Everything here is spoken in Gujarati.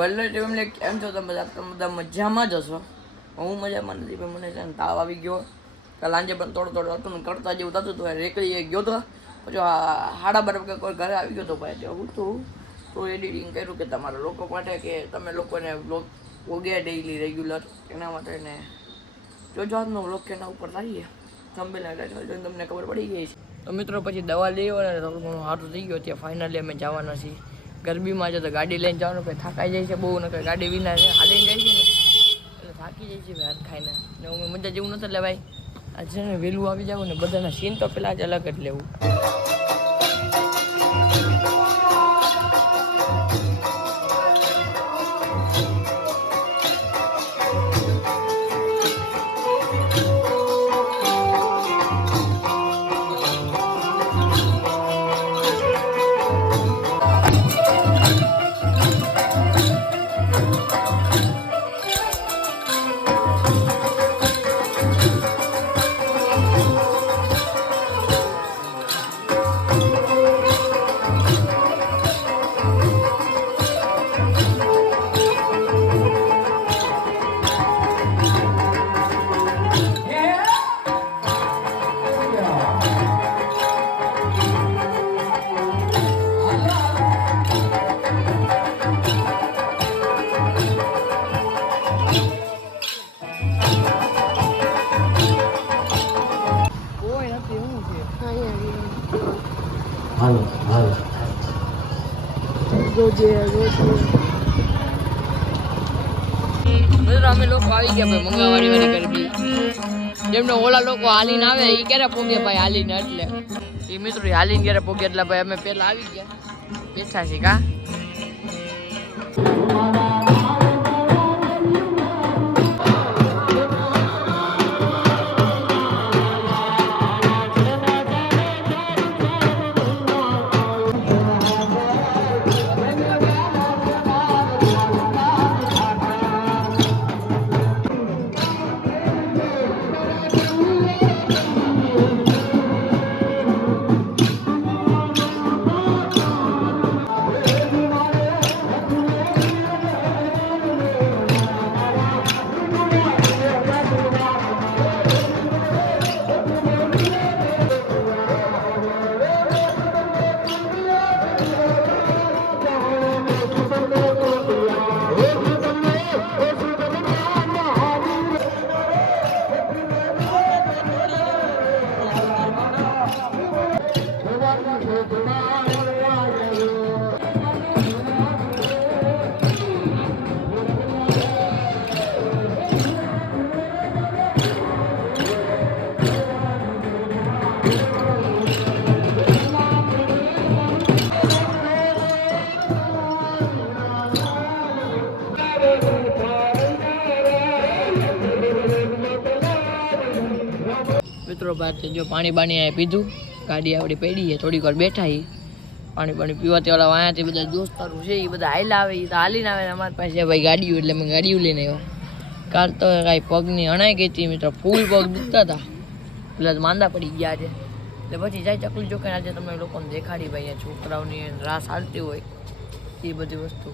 હેલો ફેમિલી, કેમ છો તમે બધા મજામાં જ હશો? હું મજામાં નથી, પણ મને છે ને તાવ આવી ગયો. કાલ સાંજે પણ થોડું હતું ને કરતા જેવું થતું હતું. રેકડી ગયો હતો, પછી 12:30 કોઈ ઘરે આવી ગયો હતો ભાઈ. હું તો એડિટિંગ કર્યું કે તમારા લોકો માટે, કે તમે લોકોને બ્લોગ ઉગે ડેઈલી રેગ્યુલર, એના માટે ને જોજો આજનો બ્લોગ કેના ઉપર થઈએ તમને ખબર પડી ગઈ છે. તો મિત્રો પછી દવા લઈ અને થોડું ઘણું સારું થઈ ગયું. ત્યાં ફાઇનલી અમે જવાના છીએ. ગરમીમાં છે તો ગાડી લઈને જવાનું કંઈ થાકાઈ જાય છે બહુ, ને કંઈ ગાડી વિના હાલીને જાય છે ને એટલે થાકી જાય છે ભાઈ હાથ ખાઈને. ને હું મજા જેવું નથી એટલે ભાઈ આ છે ને વહેલું આવી જાવ ને બધાના સીન તો પેલા જ અલગ જ લેવું. અમે લોકો આવી ગયા ભાઈ મંગાવાડી વાળી ગરબી. જેમને ઓલા લોકો હાલીને આવે એ ક્યારે પોગે ભાઈ હાલીને, એટલે એ મિત્રો હાલીને ક્યારે પોગે એટલે ભાઈ અમે પેલા આવી ગયા બેઠા છીએ. કા મિત્રો બાદ જો પાણી બાણી પીધું, ગાડી આવડી પડી છે, થોડીક વાર બેઠા એ પાણી પીવાથી ઓલા અહીંયાથી બધા દોસ્તારો છે એ બધા હાલ્યા આવે, એ તો હાલીને આવે. અમારી પાસે ભાઈ ગાડીઓ એટલે અમે ગાડીઓ લઈને આવ્યો. કાલ તો કાંઈ પગની અણાઈ ગઈ હતી મિત્રો, ફૂલ પગ દુખતા હતા એટલે માંદા પડી ગયા છે. એટલે પછી જાય ચકલી ચોકે આજે તમે લોકોને દેખાડી ભાઈ છોકરાઓની રાસ હાલતી હોય એ બધી વસ્તુ.